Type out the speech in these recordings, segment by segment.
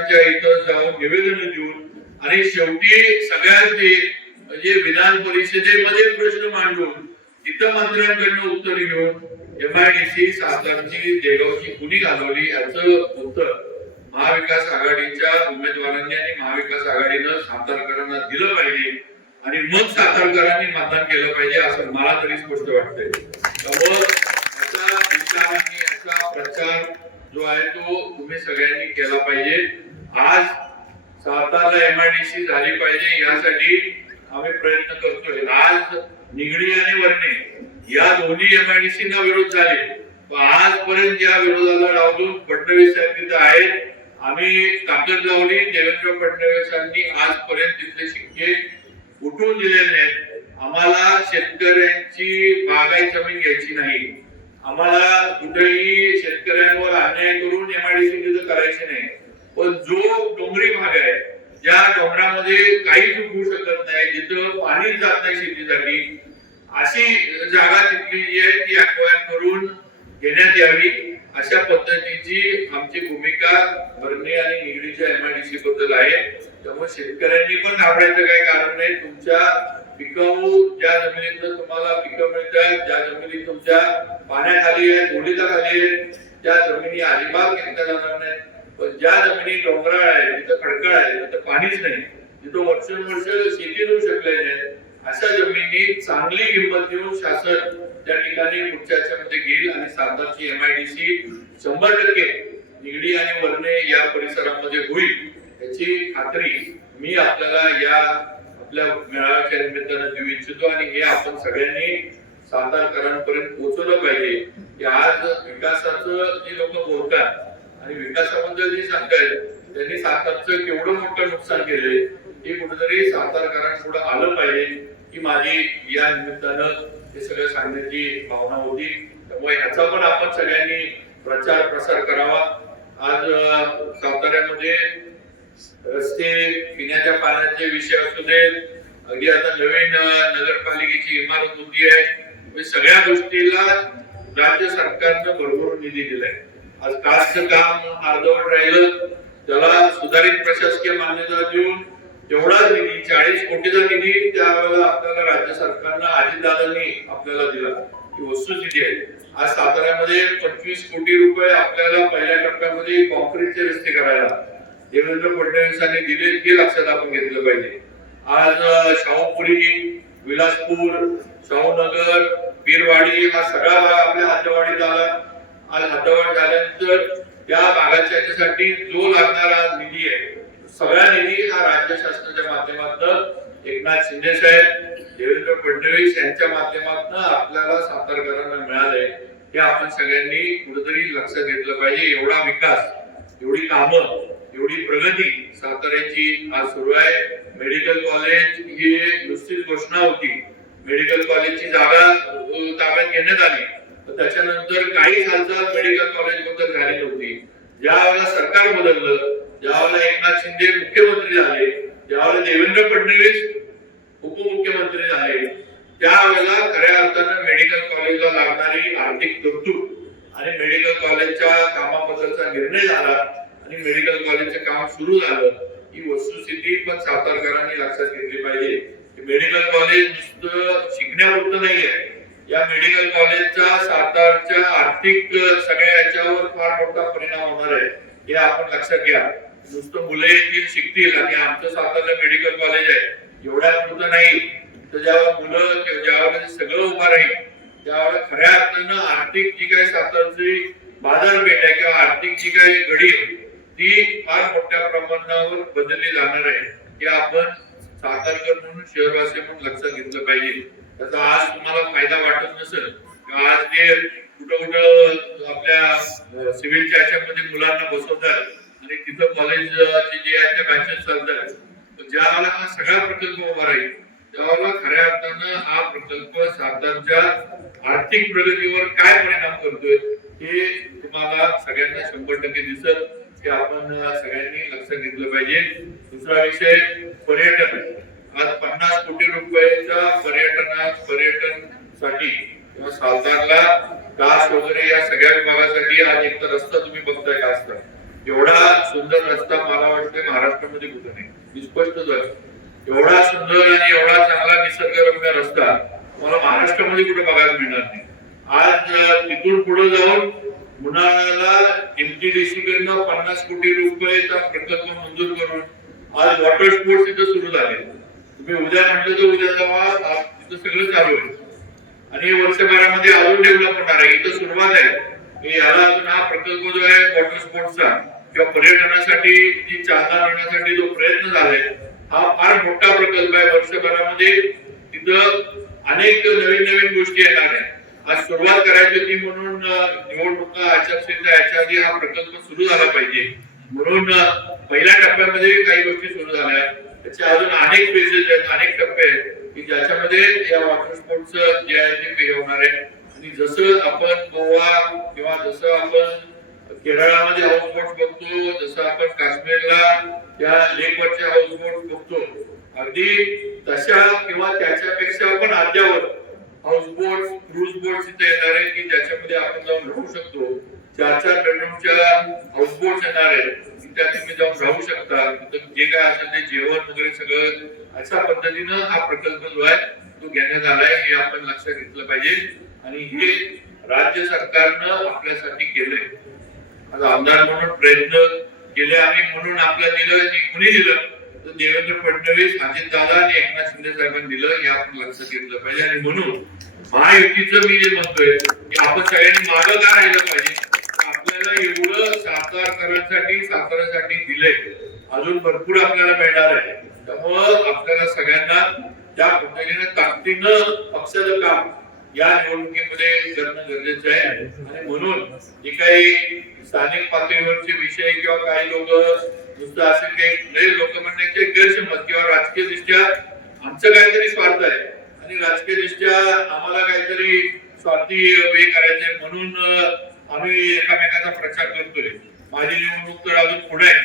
कलेक्टरांच्या इथं जाऊन निवेदन देऊन आणि शेवटी सगळ्यांचे जे विधान परिषदेमध्ये प्रश्न मांडून इथं मंत्र्यांकडनं उत्तर घेऊन एम आय डी सी सातारची देगावची कुणी घालवली याचं उत्तर महाविकास आघाडीच्या उमेदवारांनी आणि महाविकास आघाडीनं सातारकरांना दिलं पाहिजे आणि मग सातारकरांनी मतदान केलं पाहिजे असं मला तरी स्पष्ट वाटतंय. त्यामुळं याचा विचार आणि याचा प्रचार जो आहे तो तुम्ही सगळ्यांनी केला पाहिजे. आज सातारला एमआयडीसी झाली पाहिजे यासाठी आम्ही प्रयत्न करतोय. आज निगडी आणि वर्णे या दोन्ही एमआयडीसी ना विरोध झाले. आजपर्यंत या विरोधाला लावून फडणवीस साहेब तिथे आहेत आम्ही ताकद लावली. देवेंद्र फडणवीसांनी आजपर्यंत तिथले शिक्के उठवून दिलेले नाहीत आम्हाला शेतकऱ्यांची बागाई जमीन घ्यायची नाही. आम्हाला कुठेही शेतकऱ्यांवर अन्याय करून एमआयडीसी तिथं करायची नाही. पण जो डोंगरी भाग आहे ज्या डोंगरामध्ये काहीच उगवू शकत नाही जिथं पाणी जात नाही शेतीसाठी अशी जागा तिथली जी आहे ती अक्वायर करून घेण्यात यावी. अशा पद्धतीची आमची भूमिका भरणे आणि निगडीच्या एमआयडीसी बद्दल आहे. त्यामुळे शेतकऱ्यांनी पण घाबरायचं काही कारण नाही. तुमच्या पिकाऊ ज्या जमिनीतनं तुम्हाला पिकं मिळतात ज्या जमिनी तुमच्या पाण्याखाली आहेत ओढीताखाली आहेत त्या जमिनी अजिबात घेतल्या जाणार नाहीत. पण ज्या जमिनी डोंगराळ आहे तिथं खडकाळ आहे तिथं पाणीच नाही तिथं वर्षानुवर्ष शेती होऊ शकलेली नाही अशा जमिनी चांगली किंमत देऊन शासन त्या ठिकाणी पुढच्या याच्यामध्ये घेईल आणि सातारची एमआयडीसी शंभर टक्के निगडी आणि वर्णे या परिसरामध्ये होईल याची खात्री मी आपल्याला या आपल्या मेळाव्याच्या निमित्तानं देऊ इच्छितो आणि हे आपण सगळ्यांनी सातारकरांपर्यंत पोहोचवलं पाहिजे. की आज विकासाचं जे लोक बोलतात आणि विकासाबद्दल जे सांगतायत त्यांनी सातारचं केवढं मोठं नुकसान केलंय हे कुठेतरी सातारकरांपुढे आलं पाहिजे ही माझी या निमित्तानं हे सगळं सांगण्याची भावना होती. त्यामुळे ह्याचा पण आपण सगळ्यांनी प्रचार प्रसार करावा. आज साताऱ्यामध्ये रस्ते पिण्याच्या पाण्याचे विषय असू देत अगदी आता नवीन नगरपालिकेची इमारत होती आहे. म्हणजे सगळ्या गोष्टीला राज्य सरकारनं भरभरून निधी दिलाय. आज कास्टचं काम अर्धवट राहिलं. त्याला सुधारित प्रशासकीय मान्यता देऊन एवढा निधी चाळीस कोटीचा निधी त्यावेळेला आपल्याला राज्य सरकारनं अजितदादांनी आपल्याला दिला. ही वस्तुस्थिती आहे. आज साताऱ्यामध्ये पंचवीस कोटी रुपये आपल्याला पहिल्या टप्प्यामध्ये कॉन्क्रीटचे रस्ते करायला देवेंद्र फडणवीसांनी दिले हे लक्षात आपण घेतलं पाहिजे. आज शाहूपुरी विलासपूर शाहूनगर बीरवाडी हा सगळा भाग आपल्या हद्दवाडीत आला. आज हातावर झाल्यानंतर या भागाच्या याच्यासाठी जो लागणारा निधी आहे सगळा निधी हा राज्य शासनाच्या माध्यमातून एकनाथ शिंदे साहेब देवेंद्र फडणवीस यांच्या माध्यमातून आपल्याला सातारकरांना मिळालंय हे आपण सगळ्यांनी कुठेतरी लक्षात घेतलं पाहिजे. एवढा विकास एवढी कामं एवढी प्रगती साताऱ्याची आज सुरू आहे. मेडिकल कॉलेज ही नुसतीच घोषणा होती. मेडिकल कॉलेजची जागा ताब्यात घेण्यात आली. तर त्याच्यानंतर काही हालचाल मेडिकल कॉलेजबद्दल झाली नव्हती. ज्यावेळेला सरकार बदललं ज्यावेळेला एकनाथ शिंदे मुख्यमंत्री झाले ज्यावेळेला देवेंद्र फडणवीस उपमुख्यमंत्री झाले त्यावेळेला खऱ्या अर्थानं मेडिकल कॉलेजला लागणारी आर्थिक तरतूद आणि मेडिकल कॉलेजच्या कामाबद्दलचा निर्णय झाला आणि मेडिकल कॉलेजचं काम सुरू झालं ही वस्तुस्थिती पण सातारकरांनी लक्षात घेतली पाहिजे. मेडिकल कॉलेज नुसतं शिकण्यापुरतं आहे या मेडिकल कॉलेजचा सातारच्या आर्थिक सगळ्या याच्यावर फार मोठा परिणाम होणार आहे. हे आपण लक्षात घ्या. नुसतं मुले येथील शिकतील आणि आमचं सातारला मेडिकल कॉलेज आहे. एवढ्या पुरतं नाही. तर ज्यावेळेला मुलं किंवा ज्यावेळेला म्हणजे सगळं उभं राहील त्यावेळेला खऱ्या अर्थानं आर्थिक जी काही सातारची बाजारपेठ आहे किंवा आर्थिक जी काही घडी ती फार मोठ्या प्रमाणावर बदलली जाणार आहे. हे आपण सातारकर म्हणून शहरवासी म्हणून लक्षात घेतलं पाहिजे. त्याचा आज तुम्हाला फायदा वाटत नसेल किंवा आज ते कुठं कुठं आपल्या सिव्हिलच्या ह्याच्यामध्ये मुलांना बसवतात आणि तिथं कॉलेज जे आहे त्या बॅचेस चालतात. तर ज्या हा सगळा प्रकल्प उभा राहील त्यावेळेला खऱ्या अर्थानं हा प्रकल्प सातारच्या आर्थिक प्रगतीवर काय परिणाम करतोय हे तुम्हाला सगळ्यांना शंभर टक्के दिसत की आपण सगळ्यांनी लक्षात घेतलं पाहिजे. दुसरा विषय पर्यटन. आज पन्नास कोटी रुपयाच्या पर्यटनात साठी किंवा सावधानला घास वगैरे या सगळ्या विभागासाठी आज एक तर रस्ता तुम्ही बघताय कासचा एवढा सुंदर रस्ता मला वाटतं महाराष्ट्रामध्ये कुठं नाही. मी स्पष्ट एवढा सुंदर आणि एवढा चांगला निसर्गरम्य रस्ता मला महाराष्ट्रामध्ये कुठे बघायला मिळणार नाही. आज तिथून पुढे जाऊन उन्हाळ्याला एमटीडीसी कडनं पन्नास कोटी रुपयाचा प्रकल्प मंजूर करून आज वॉटर स्पोर्ट्स इथं सुरू झाले. तुम्ही उद्या म्हटलं तर उद्या जावा तिथं सगळं चालू आहे आणि वर्षभरामध्ये अजून डेव्हलप होणार आहे. इथं सुरुवात आहे. की याला अजून हा प्रकल्प जो आहे वॉटर स्पोर्ट्सचा किंवा पर्यटनासाठी जी चालना देण्यासाठी जो प्रयत्न झालाय हा फार मोठा प्रकल्प आहे. वर्षभरामध्ये तिथं अनेक नवीन नवीन गोष्टी येणार आहेत. आज सुरुवात करायची होती म्हणून निवडणुका आचारसंहिता याच्या आधी हा प्रकल्प सुरू झाला पाहिजे. म्हणून पहिल्या टप्प्यामध्ये काही गोष्टी सुरू झाल्या. त्याचे अजून अनेक फेजेस आहेत अनेक टप्पे आहेत की ज्याच्यामध्ये या वॉटर स्पोर्ट्स जे आहे ते पे होणार आहे. आणि जसं आपण गोवा किंवा जसं आपण केरळामध्ये हाऊस बोट बघतो जसं आपण काश्मीरला त्या लेकवरचे हाऊस बोट बघतो अगदी तशा किंवा त्याच्यापेक्षा पण अद्यावत हाऊस बोट क्रूज बोट इथे येणार आहे की ज्याच्यामध्ये आपण जाऊन राहू शकतो. चार चार बेडरूमच्या हाऊस बोट येणार आहेत. त्या तुम्ही जाऊन राहू शकता. जे काय असेल ते जेवण वगैरे सगळं अशा पद्धतीनं हा प्रकल्प जो आहे तो घेण्यात आलाय हे आपण लक्षात घेतलं पाहिजे. आणि हे राज्य सरकारनं आपल्यासाठी केलंय. आता आमदार म्हणून प्रयत्न केले आणि म्हणून आपल्याला दिलं आणि कुणी दिलं तर देवेंद्र फडणवीस अजित दादा आणि एकनाथ शिंदे साहेबांनी दिलं. हे आपण लक्षात घेतलं पाहिजे. आणि म्हणून महायुतीचं मी जे म्हणतोय की आपण सगळ्यांनी मागं का राहिलं पाहिजे? आपल्याला एवढं साकार करण्यासाठी साताऱ्यासाठी दिलंय. अजून भरपूर आपल्याला मिळणार आहे. त्यामुळं आपल्याला सगळ्यांना त्या पद्धतीने ताकदीनं पक्षाचं काम या निवडणुकीमध्ये करणं गरजेचं आहे. आणि म्हणून जे काही स्थानिक पातळीवरचे विषय किंवा काही लोक नुसतं असे काही लय लोक म्हणण्याचे गैरसमज किंवा राजकीय दृष्ट्या आमचं काहीतरी स्वार्थ आहे. आणि राजकीय दृष्ट्या आम्हाला काहीतरी स्वार्थी वे करायचे म्हणून आम्ही एकामेकाचा प्रचार करतोय. माझी निवडणूक तर अजून पुढे आहे.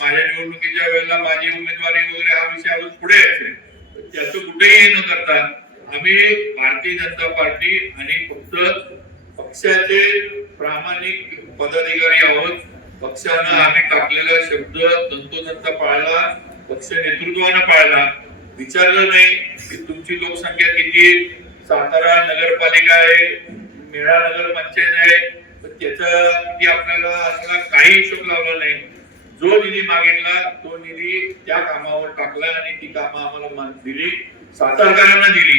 माझ्या निवडणुकीच्या वेळेला माझी उमेदवारी वगैरे हा विषय अजून पुढे यायचे त्याचं कुठेही न करता आम्ही भारतीय जनता पार्टी आणि फक्त पक्षाचे प्रामाणिक पदाधिकारी आहोत. पक्षानं आम्ही टाकलेला शब्द तंतोतंत पाळला पक्ष नेतृत्वानं पाळला. विचारलं नाही की तुमची लोकसंख्या किती सातारा नगरपालिका आहे मेळा नगर पंचायत आहे त्याचा किती आपल्याला असा काही हिशोब लावला नाही. जो निधी मागितला तो निधी त्या कामावर टाकला आणि ती कामं आम्हाला दिली सातारकरांना दिली.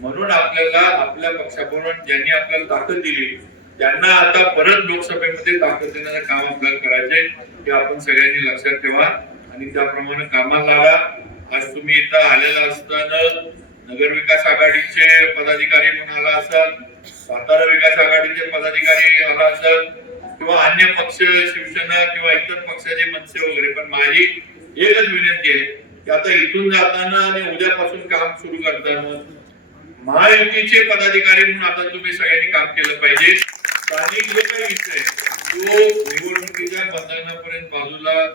म्हणून आपल्याला आपल्या पक्षाकडून ज्यांनी आपल्याला ताकद दिली त्यांना आता परत लोकसभेमध्ये ताकद देण्याचं काम आपल्याला करायचंय हे आपण सगळ्यांनी लक्षात ठेवा आणि त्याप्रमाणे कामाला लागा आज तुम्ही इथं आलेला असताना नगरविकास आघाडीचे पदाधिकारी म्हणून आला असाल सातारा विकास आघाडीचे पदाधिकारी आला किंवा अन्य पक्ष शिवसेना किंवा इतर पक्षाचे मनसे वगैरे. पण माझी एकच विनंती आहे की आता इथून जाताना आणि उद्यापासून काम सुरू करताना महायुतीचे पदाधिकारी म्हणून आता तुम्ही सगळ्यांनी काम केलं पाहिजे. स्थानिक जो काही विषय तो निवडणुकीच्या मतदानापर्यंत बाजूला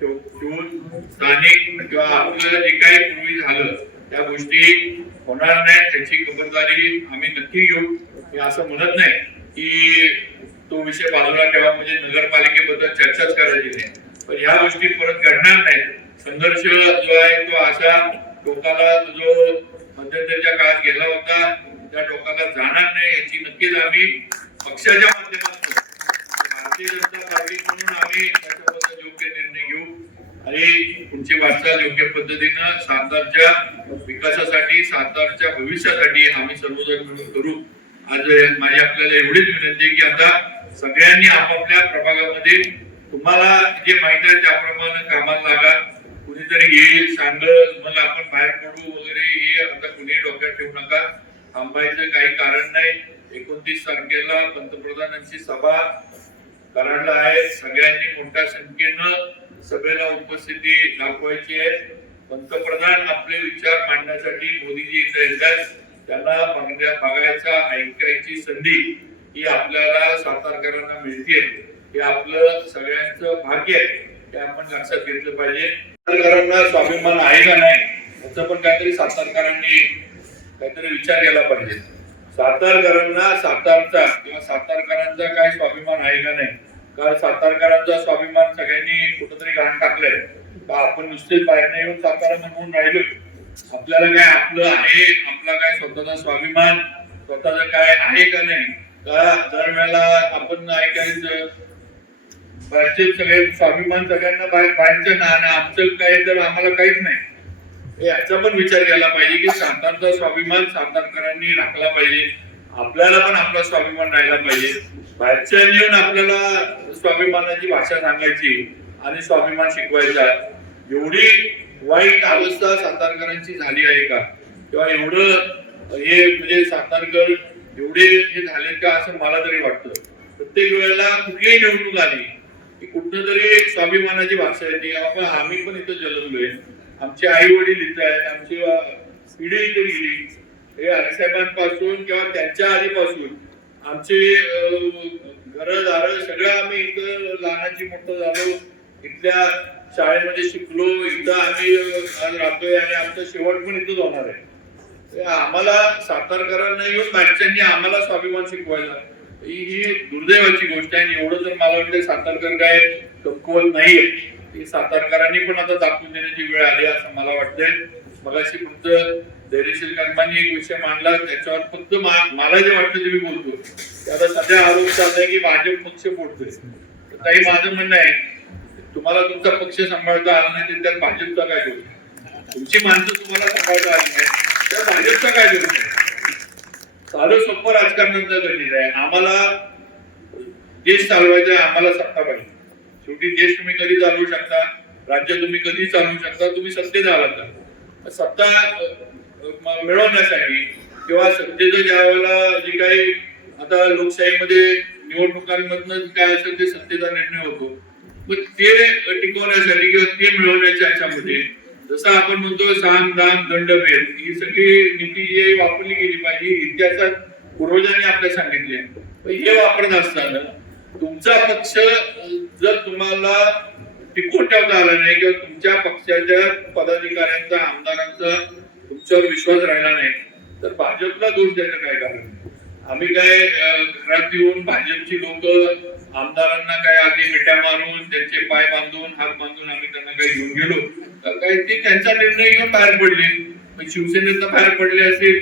ठेवून स्थानिक किंवा आपलं जे काही पूर्वी झालं त्या गोष्टी होणार नाही त्याची खबरदारी आम्ही नक्की घेऊ. हे असं म्हणत नाही की तो विषय बाजूला ठेवा म्हणजे नगरपालिकेबद्दल चर्चाच करायची नाही. पण ह्या गोष्टी परत घडणार नाहीत. संघर्ष जो आहे तो अशा टोकाला जो मध्यंतरीच्या काळात गेला होता त्या टोकाला जाणार नाही याची नक्कीच आम्ही पक्षाच्या माध्यमातून भारतीय जनता पार्टी म्हणून आम्ही त्याच्याबद्दल योग्य निर्णय घेऊ. आणि पुढची वाटचाल योग्य पद्धतीनं सातारच्या विकासासाठी सातारच्या भविष्यासाठी आम्ही सर्वजण मिळून करू. आज माझी आपल्याला एवढीच विनंती की आता सगळ्यांनी आपापल्या प्रभागामध्ये तुम्हाला जे माहिती आहे त्याप्रमाणे कामाला लागा. कुणीतरी येईल सांगल मग आपण बाहेर पडू वगैरे हे आता कुणी डोक्यात ठेवू नका. थांबायचं काही कारण नाही. एकोणतीस तारखेला पंतप्रधानांची सभा कराडला आहे. सगळ्यांनी मोठ्या संख्येनं सभेला उपस्थिती दाखवायची आहे. पंतप्रधान आपले विचार मांडण्यासाठी मोदीजी इथे येतात. त्यांना बघण्या बघायचा ऐकायची संधी ही आपल्याला सातारकरांना मिळते हे आपलं सगळ्यांचं भाग्य आहे. ते आपण लक्षात घेतलं पाहिजे. सातारकरांना स्वाभिमान आहे का नाही? याचा पण काहीतरी सातारकरांनी काहीतरी विचार केला पाहिजे. सातारकरांना सातारचा किंवा सातारकरांचा काय स्वाभिमान आहे का नाही? कारण सातारकरांचा स्वाभिमान सगळ्यांनी कुठंतरी घाण टाकलंय? आपण नुसते बाहेर येऊन सातारा म्हणून राहिलो आपल्याला काय आपलं आहे? आपला काय स्वतःचा स्वाभिमान? स्वतःचा काय आहे का नाही? दर वेळेला आपण ऐकायचं? बाहेरचे सगळे स्वाभिमान सगळ्यांना बाहेर बाहेरचं ना? ना आमचं काय तर आम्हाला काहीच नाही. याचा पण विचार केला पाहिजे की सातारचा स्वाभिमान सातारकरांनी राखला पाहिजे. आपल्याला पण आपला स्वाभिमान राहिला पाहिजे. बाहेरच्या येऊन आपल्याला स्वाभिमानाची भाषा सांगायची आणि स्वाभिमान शिकवायचा. एवढी वाईट अवस्था सातारकरांची झाली आहे का? किंवा एवढं हे म्हणजे सातारकर एवढे हे झाले का असं मला तरी वाटतं. प्रत्येक वेळेला कुठलीही निवडणूक आली की कुठं तरी एक स्वाभिमानाची भाषा येते आपण आम्ही पण इथं जन्मलोय आमचे आई वडील इथं आहेत आमची पिढी इथे गेली. हे साहेबांपासून किंवा त्यांच्या आधीपासून आमचे घर दार सगळं आम्ही इथं लहानाची मोठं झालो. इथल्या शाळेमध्ये शिकलो इथं आम्ही आज राहतोय आणि आमचं शेवट पण इथंच होणार आहे. आम्हाला सातारकरांना येऊन बाहेरच्यांनी आम्हाला स्वाभिमान शिकवायला. ही ही दुर्दैवाची गोष्ट आहे आणि एवढं जर मला वाटतं सातारकर काय कमकुवत नाहीये. ती सातारकरांनी पण आता दाखवून देण्याची वेळ आली असं मला वाटतंय. मगाशी फक्त धैर्यशील कर्मांनी एक विषय मांडला त्याच्यावर फक्त मला जे वाटतं ते मी बोलतो आता सध्या आरोप चाललाय की भाजप पक्ष फोडतोय. तर माझं म्हणणं आहे तुम्हाला तुमचा पक्ष सांभाळता आला नाही तर त्यात भाजपचा काय दोष तुमची माणसं तुम्हाला सांभाळता आली नाही त्या भाजपचा काय दोष आहे साधं सोपं राजकारणाचं घडलेलं आहे. आम्हाला देश चालवायचा आहे आम्हाला सत्ता पाहिजे. शेवटी देश तुम्ही कधी चालवू शकता राज्य तुम्ही कधी चालवू शकता तुम्ही सत्तेत आलात का सत्ता मिळवण्यासाठी किंवा सत्तेचं ज्या वेळेला जे काही आता लोकशाहीमध्ये निवडणुकांमधनं काय असेल ते सत्तेचा निर्णय होतो. मग ते टिकवण्यासाठी किंवा ते मिळवण्याच्या याच्यामध्ये जसं आपण म्हणतो साम दाम दंडभेद ही सगळी नीती जी आहे वापरली गेली पाहिजे इतिहासात पूर्वजांनी आपल्या सांगितले हे वापरत असताना तुमचा पक्ष जर तुम्हाला टिकून ठेवता आला नाही किंवा तुमच्या पक्षाच्या पदाधिकाऱ्यांचा आमदारांचा तुमच्यावर विश्वास राहिला नाही तर भाजपला दोष द्यायचं काय कारण? आम्ही काय घरात येऊन भाजपची लोक आमदारांना काय आधी मिठ्या मारून त्यांचे पाय बांधून हात बांधून आम्ही त्यांना काही घेऊन गेलो. तर काय ते त्यांचा निर्णय घेऊन बाहेर पडले. शिवसेनेचं बाहेर पडले असतील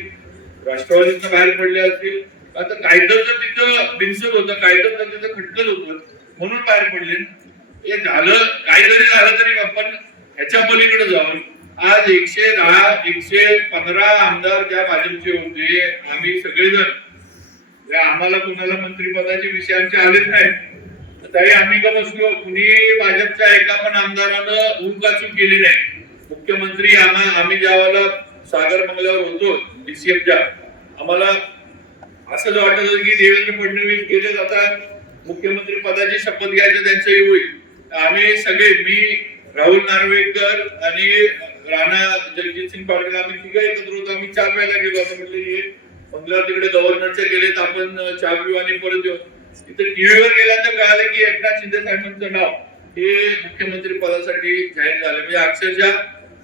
राष्ट्रवादीचं बाहेर पडले असतील आता कायदा तर तिथं बिनसत होतं कायदा तर तिथं खटकत होतं म्हणून बाहेर पडले. हे झालं काही जरी झालं तरी आपण ह्याच्या पलीकडे जाऊन. आज एकशे दहा एकशे पंधरा आमदार ज्या भाजपचे होते. आम्ही सगळेजण आम्हाला कुणाला मंत्रिपदाचे विषय आमचे आलेच नाही तरी आम्ही का बसलो? कुणी भाजपच्या एका पण आमदारानं उलकाचूक केली नाही. मुख्यमंत्री आम्हा आम्ही ज्यावेळेला सागर बंगल्यावर होतो डीसीएफच्या आम्हाला असं वाटत होतं की देवेंद्र फडणवीस गेले जातात मुख्यमंत्री पदाची शपथ घ्यायचं त्यांचंही होईल. आम्ही सगळे मी राहुल नार्वेकर आणि राणा जगजित सिंग पाटील आम्ही तिघं एकत्र होतो. आम्ही चार प्यायला गेलो असं म्हटलं हे बंगल्यावर तिकडे गव्हर्नरचे गेलेत आपण चहा पिऊ आणि परत येऊ. इथे टीव्हीवर गेल्यानंतर कळालं की एकनाथ शिंदे साहेबांचं नाव हे मुख्यमंत्री पदासाठी जाहीर झालं. म्हणजे अक्षरशः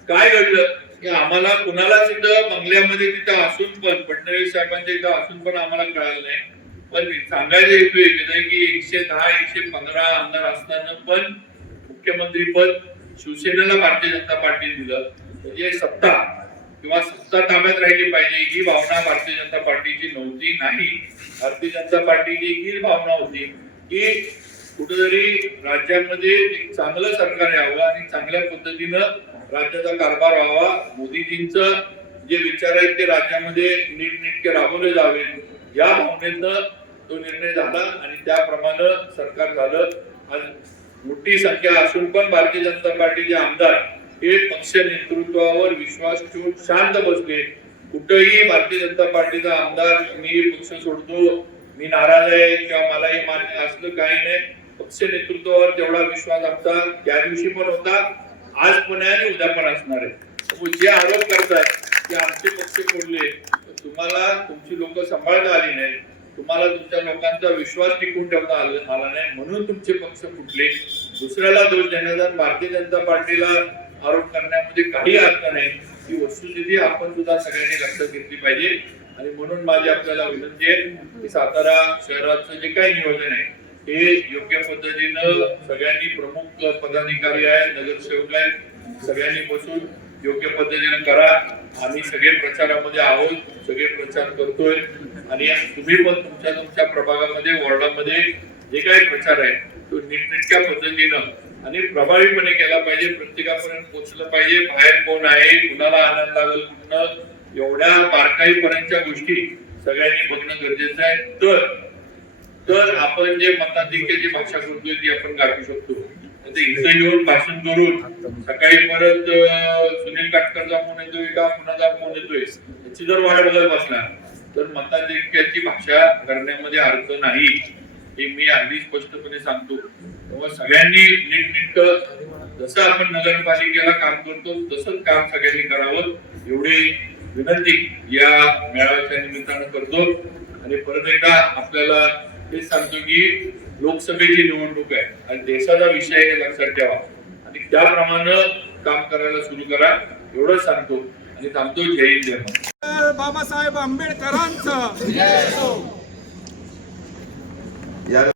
काय घडलं? की आम्हाला कुणाला सुद्धा बंगल्यामध्ये तिथं असून पण फडणवीस साहेबांच्या इथं असून पण आम्हाला कळालं नाही. पण सांगायचं हेतू एक की एकशे दहा एकशे पंधरा आमदार असताना पण मुख्यमंत्री पद शिवसेनेला भारतीय जनता पार्टी दिलं. म्हणजे सत्ता. किंवा सत्ता ताब्यात राहिली पाहिजे ही भावना भारतीय जनता पार्टीची नव्हती नाही. भारतीय जनता पार्टीची ही भावना होती की कुठेतरी राज्यामध्ये एक चांगलं सरकार यावं आणि चांगल्या पद्धतीनं राज्याचा कारभार व्हावा. मोदीजींचं जे विचार आहेत ते राज्यामध्ये नीटनेटके राबवले जावे. या भावनेनं तो निर्णय झाला आणि त्याप्रमाणे सरकार झालं. आज मोठी संख्या असून पण भारतीय जनता पार्टीचे आमदार हे पक्ष नेतृत्वावर विश्वास ठेवून शांत बसले. कुठंही भारतीय जनता पार्टीचा आमदार मी पक्ष सोडतो मी नाराज आहे किंवा मलाही मान्य असलं काही नाही. पक्ष नेतृत्वावर तेवढा विश्वास आमचा त्या दिवशी पण होता. आज पण आहे आणि उद्या पण असणार आहे. जे आरोप करतात की आमचे पक्ष सोडले तर तुम्हाला तुमची लोक सांभाळता आली नाही तुम्हाला तुमच्या लोकांचा विश्वास टिकून ठेवता आला आला नाही. म्हणून तुमचे पक्ष फुटले. दुसऱ्याला दोष देण्याचा भारतीय जनता पार्टीला आरोप करण्यामध्ये काही अर्थ नाही. ही वस्तुस्थिती आपण सुद्धा सगळ्यांनी लक्षात घेतली पाहिजे. आणि म्हणून माझी आपल्याला विनंती आहे की सातारा शहराचं जे काही नियोजन आहे हे योग्य पद्धतीनं सगळ्यांनी प्रमुख पदाधिकारी आहे नगरसेवक आहेत सगळ्यांनी बसून योग्य पद्धतीनं करा. आम्ही सगळे प्रचारामध्ये आहोत सगळे प्रचार करतोय. आणि तुम्ही पण तुमच्या तुमच्या प्रभागामध्ये वॉर्डामध्ये जे काही प्रचार आहे तो नीटनेटक्या पद्धतीनं आणि प्रभावीपणे केला पाहिजे प्रत्येकापर्यंत पोहोचलं पाहिजे. बाहेर कोण आहे कुणाला आनंद लागेल कुठनं एवढ्या बारकाईपर्यंतच्या गोष्टी सगळ्यांनी बघणं गरजेचं आहे. तर तर आपण जे मताधिक्याची भाषा करतोय ती आपण गाठू शकतो. आता इथं येऊन भाषण करून सकाळी परत सुनील काटकरचा फोन येतोय का कुणाचा फोन येतोय याची जर वाट बघत बसला तर मताधिक्याची भाषा करण्यामध्ये अर्थ नाही. हे मी अगदी स्पष्टपणे सांगतो सगळ्यांनी नीटनेटकं जसं आपण नगरपालिकेला काम करतो तसंच काम सगळ्यांनी करावं एवढी विनंती या मेळाव्याच्या निमित्तानं करतो. आणि परत एकदा आपल्याला हे सांगतो की लोकसभेची निवडणूक आहे आणि देशाचा विषय आहे हे लक्षात ठेवा. आणि त्याप्रमाणे काम करायला सुरू करा एवढंच सांगतो. आणि थांबतो. जय हिंद बाबासाहेब आंबेडकरांचं. या